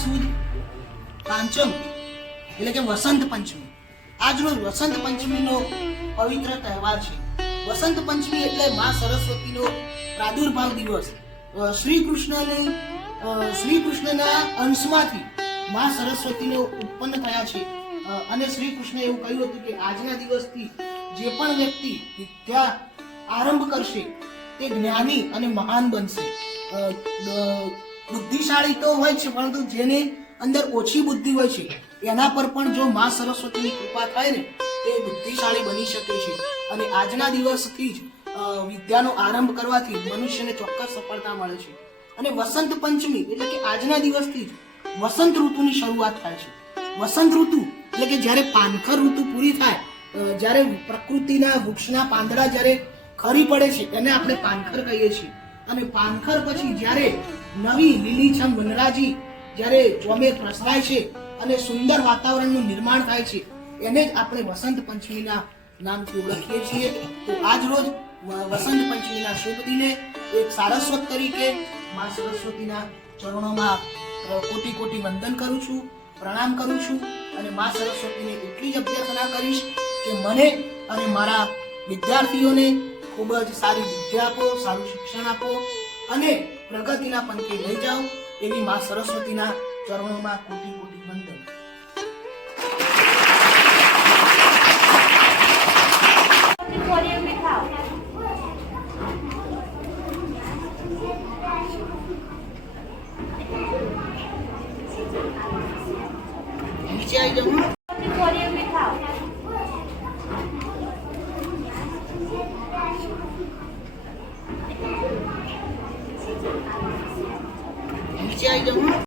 સુદ પાંચમ એટલે કે વસંત પંચમી. આજનો વસંત પંચમીનો પવિત્ર તહેવાર છે. વસંત પંચમી એટલે મા સરસ્વતીનો પ્રાદુર્ભાવ દિવસ. શ્રી કૃષ્ણના અંશમાંથી મા સરસ્વતીને ઉત્પન્ન થયા છે અને શ્રી કૃષ્ણે એવું કહ્યું હતું કે આજના દિવસથી જે પણ વ્યક્તિ વિદ્યા આરંભ કરશે તે જ્ઞાની અને મહાન બનશે. બુદ્ધિશાળી તો હોય છે, પરંતુ જેની અંદર ઓછી બુદ્ધિ હોય છે એના પર પણ જો મા સરસ્વતીની કૃપા થાય ને તે બુદ્ધિશાળી બની શકે છે. અને આજના દિવસથી જ વિદ્યાનો આરંભ કરવાથી મનુષ્યને ચોક્કસ સફળતા મળે છે. અને વસંત પંચમી એટલે કે આજના દિવસથી જ વસંત ઋતુની શરૂઆત થાય છે. વસંત ઋતુ એટલે કે જ્યારે પાનખર ઋતુ પૂરી થાય, જ્યારે પ્રકૃતિના વૃક્ષના પાંદડા જ્યારે ખરી પડે છે એને આપણે પાનખર કહીએ છીએ. અને પાનખર પછી જ્યારે નવી લીલીછમ વનરાજી જ્યારે ચોમે પ્રસરાય છે અને સુંદર વાતાવરણનું નિર્માણ થાય છે એને જ આપણે વસંત પંચમીના નામથી ઓળખીએ છીએ. તો આજ રોજ વસંત પંચમીના શુભ દિને એક સારસ્વત તરીકે મા સરસ્વતીના ચરણોમાં કોટી કોટી વંદન કરું છું, પ્રણામ કરું છું. અને મા સરસ્વતીને એટલી જ અભ્યર્થના કરીશ કે મને અને મારા વિદ્યાર્થીઓને ખૂબ જ સારી વિદ્યા આપો, સારું શિક્ષણ આપો અને પ્રગતિના પંથે લઈ જાઓ. એવી મા સરસ્વતીના ચરણોમાં કોટી કોટી વંદન. નીચે આવી જાઉં. નીચે આવી જાઉં.